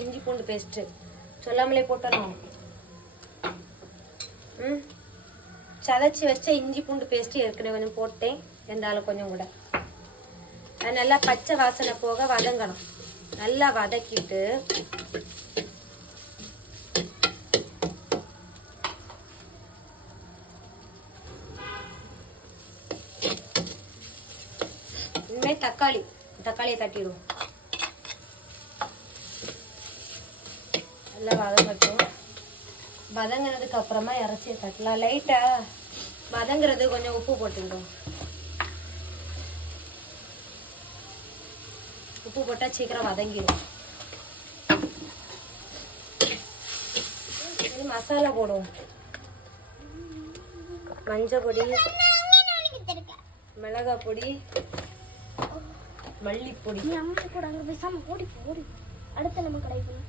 இஞ்சி பூண்டு பேஸ்ட் சொல்லாமலே போட்டணும். சதைச்சி வச்ச இஞ்சி பூண்டு பேஸ்ட் ஏற்கனவே கொஞ்சம் போட்டேன், இருந்தாலும் கொஞ்சம் கூட. அது நல்லா பச்சை வாசனை போக வதங்கணும். நல்லா வதக்கிட்டு இனிமேல் தக்காளியை தட்டிடுவோம். நல்லா வதங்கட்டும். வதங்கினதுக்கு அப்புறமா இறச்சியை தட்டலாம். லைட்டா வதங்குறது கொஞ்சம் உப்பு போட்டுக்கிடும். உப்பு போட்டா சீக்கிரம் வதங்கிடும். மசாலா போடுவோம். மஞ்சள் பொடி, மிளகாய் பொடி, மல்லிப்பொடி. அடுத்த நம்ம கிடைக்கும்.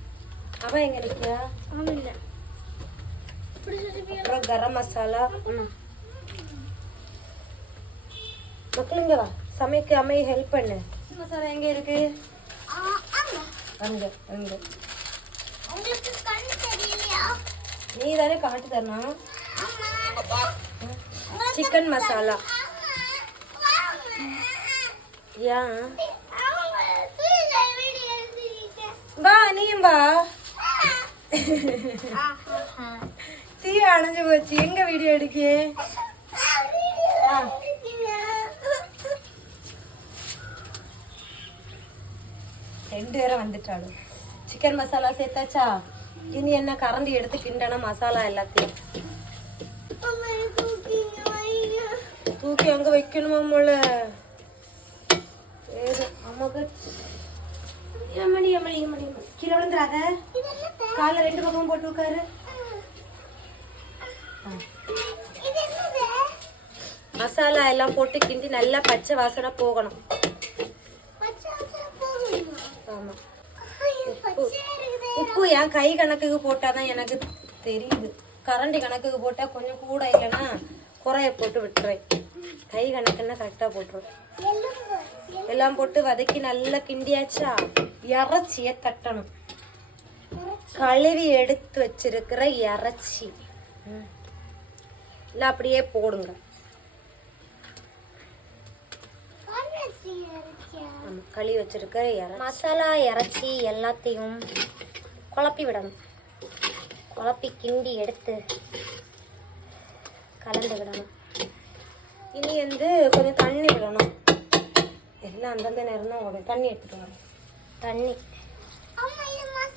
அவன் எங்க நிக்கியா? அப்புறம் கரம் மசாலா. மக்களுங்க வா, சமைக்க அம்மையை ஹெல்ப் பண்ணு. மசாலா எங்க இருக்கு? அங்க அங்க. நீ தானே காட்டு தரணும். சிக்கன் மசாலா. ஏன் வா, நீயும் வா. தீ அணைஞ்சு போச்சு. எங்க வீடியோ எடுக்கே? ரெண்டு பேரும் வந்துட்டாலும் சிக்கன் மசாலா சேர்த்தாச்சா? இனி என்ன கரண்டி எடுத்து கிண்டணும் மசாலா எல்லாத்தையும். தூக்கி அங்க வைக்கணுமா போல. அம்மாக்கு எம்மணி எம்மணி எம்மணி கீழே விழுந்துடாத. காலை ரெண்டு பக்கமும் போட்டு உட்காரு. மசாலா எல்லாம் போட்டு கிண்டி நல்லா பச்சை வாசனை போகணும். ஆமா. உப்பு என் கை கணக்குக்கு போட்டாதான் எனக்கு தெரியுது. கரண்டி கணக்குக்கு போட்டா கொஞ்சம் கூட இல்லைன்னா குறைய போட்டு விட்டுறேன். கை கணக்குன்னா கரெக்டா போட்டுருவேன். எல்லாம் போட்டு வதக்கி நல்லா கிண்டியாச்சா? இறைச்சிய தட்டணும். கழுவி எடுத்து வச்சிருக்கிற இறைச்சி இல்ல அப்படியே போடுங்க. கழுவி வச்சிருக்கிற மசாலா இறைச்சி எல்லாத்தையும் குழப்பி விடணும். குழப்பி கிண்டி எடுத்து கலந்து விடணும். இனி கொஞ்சம் தண்ணி விடணும். எல்லாம் அந்தந்த நேரம் தான் ஓடும். தண்ணி எடுத்துட்டு வரணும். தண்ணி